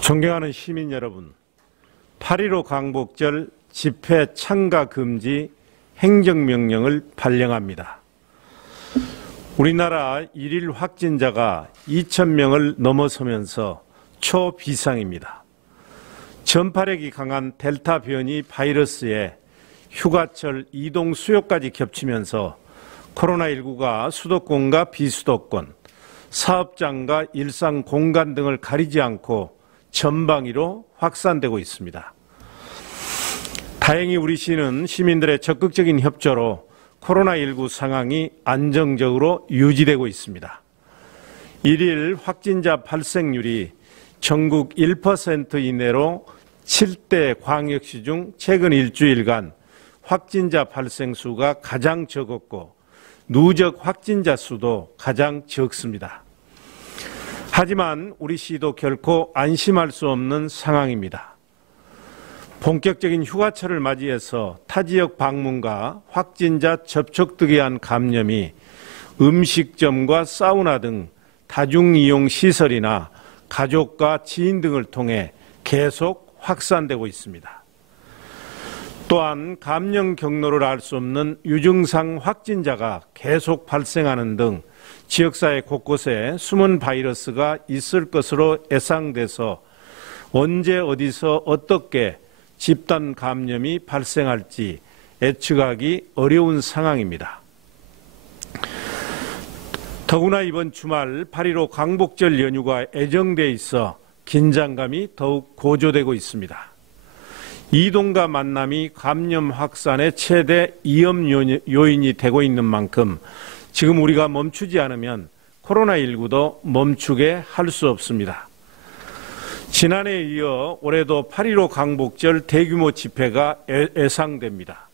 존경하는 시민 여러분, 8.15 광복절 집회 참가 금지 행정명령을 발령합니다. 우리나라 일일 확진자가 2,000명을 넘어서면서 초비상입니다. 전파력이 강한 델타 변이 바이러스에 휴가철 이동 수요까지 겹치면서 코로나19가 수도권과 비수도권, 사업장과 일상 공간 등을 가리지 않고 전방위로 확산되고 있습니다. 다행히 우리 시는 시민들의 적극적인 협조로 코로나19 상황이 안정적으로 유지되고 있습니다. 일일 확진자 발생률이 전국 1% 이내로 7대 광역시 중 최근 일주일간 확진자 발생 수가 가장 적었고 누적 확진자 수도 가장 적습니다. 하지만 우리 시도 결코 안심할 수 없는 상황입니다. 본격적인 휴가철을 맞이해서 타 지역 방문과 확진자 접촉 등에 의한 감염이 음식점과 사우나 등 다중이용 시설이나 가족과 지인 등을 통해 계속 확산되고 있습니다. 또한 감염 경로를 알 수 없는 유증상 확진자가 계속 발생하는 등 지역사회 곳곳에 숨은 바이러스가 있을 것으로 예상돼서 언제 어디서 어떻게 집단 감염이 발생할지 예측하기 어려운 상황입니다. 더구나 이번 주말 8.15 광복절 연휴가 예정돼 있어 긴장감이 더욱 고조되고 있습니다. 이동과 만남이 감염 확산의 최대 위험 요인이 되고 있는 만큼 지금 우리가 멈추지 않으면 코로나19도 멈추게 할 수 없습니다. 지난해에 이어 올해도 8.15 광복절 대규모 집회가 예상됩니다.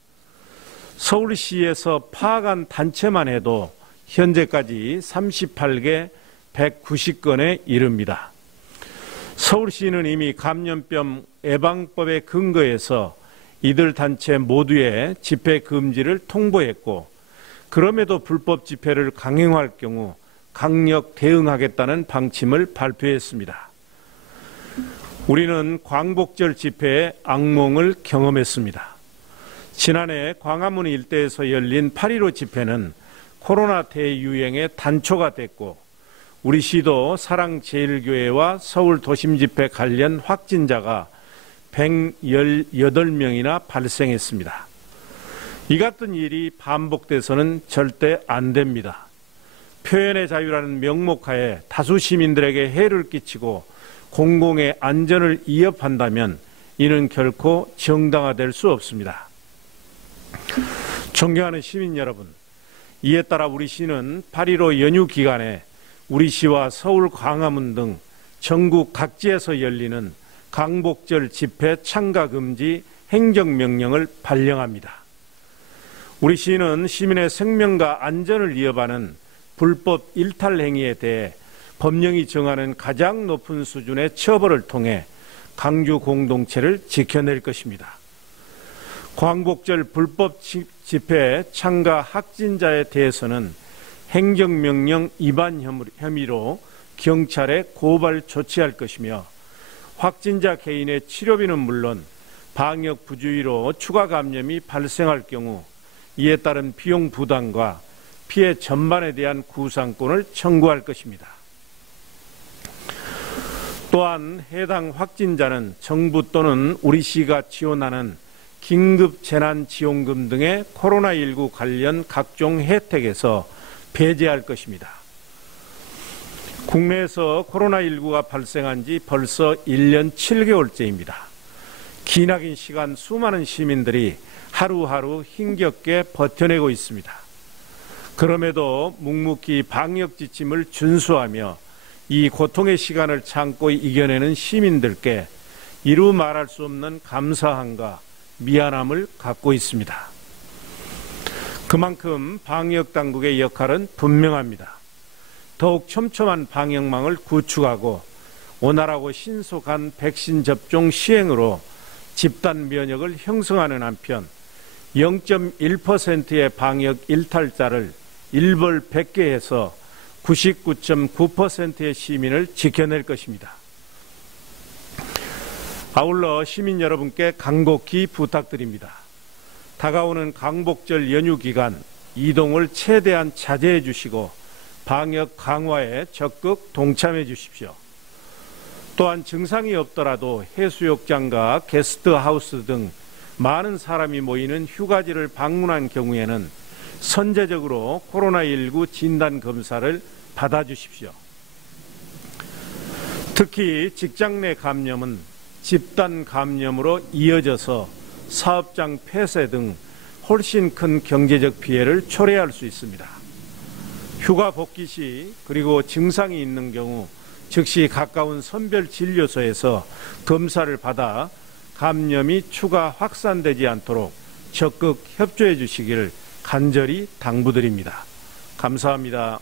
서울시에서 파악한 단체만 해도 현재까지 38개 190건에 이릅니다. 서울시는 이미 감염병 예방법에 근거해서 이들 단체 모두의 집회 금지를 통보했고 그럼에도 불법 집회를 강행할 경우 강력 대응하겠다는 방침을 발표했습니다. 우리는 광복절 집회의 악몽을 경험했습니다. 지난해 광화문 일대에서 열린 8.15 집회는 코로나 대유행의 단초가 됐고 우리 시도 사랑제일교회와 서울 도심집회 관련 확진자가 118명이나 발생했습니다. 이 같은 일이 반복돼서는 절대 안 됩니다. 표현의 자유라는 명목하에 다수 시민들에게 해를 끼치고 공공의 안전을 위협한다면 이는 결코 정당화될 수 없습니다. 존경하는 시민 여러분, 이에 따라 우리 시는 8.15 연휴 기간에 우리 시와 서울 광화문 등 전국 각지에서 열리는 광복절 집회 참가 금지 행정명령을 발령합니다. 우리 시는 시민의 생명과 안전을 위협하는 불법 일탈 행위에 대해 법령이 정하는 가장 높은 수준의 처벌을 통해 광주 공동체를 지켜낼 것입니다. 광복절 불법 집회 참가 확진자에 대해서는 행정명령 위반 혐의로 경찰에 고발 조치할 것이며 확진자 개인의 치료비는 물론 방역 부주의로 추가 감염이 발생할 경우 이에 따른 비용 부담과 피해 전반에 대한 구상권을 청구할 것입니다. 또한 해당 확진자는 정부 또는 우리 시가 지원하는 긴급재난지원금 등의 코로나19 관련 각종 혜택에서 배제할 것입니다. 국내에서 코로나19가 발생한 지 벌써 1년 7개월째입니다. 기나긴 시간 수많은 시민들이 하루하루 힘겹게 버텨내고 있습니다. 그럼에도 묵묵히 방역 지침을 준수하며 이 고통의 시간을 참고 이겨내는 시민들께 이루 말할 수 없는 감사함과 미안함을 갖고 있습니다. 그만큼 방역당국의 역할은 분명합니다. 더욱 촘촘한 방역망을 구축하고 원활하고 신속한 백신 접종 시행으로 집단 면역을 형성하는 한편 0.1%의 방역 일탈자를 일벌백계해서 99.9%의 시민을 지켜낼 것입니다. 아울러 시민 여러분께 간곡히 부탁드립니다. 다가오는 광복절 연휴 기간 이동을 최대한 자제해 주시고 방역 강화에 적극 동참해 주십시오. 또한 증상이 없더라도 해수욕장과 게스트하우스 등 많은 사람이 모이는 휴가지를 방문한 경우에는 선제적으로 코로나19 진단 검사를 받아주십시오. 특히 직장 내 감염은 집단 감염으로 이어져서 사업장 폐쇄 등 훨씬 큰 경제적 피해를 초래할 수 있습니다. 휴가 복귀 시 그리고 증상이 있는 경우 즉시 가까운 선별진료소에서 검사를 받아 감염이 추가 확산되지 않도록 적극 협조해 주시기를 간절히 당부드립니다. 감사합니다.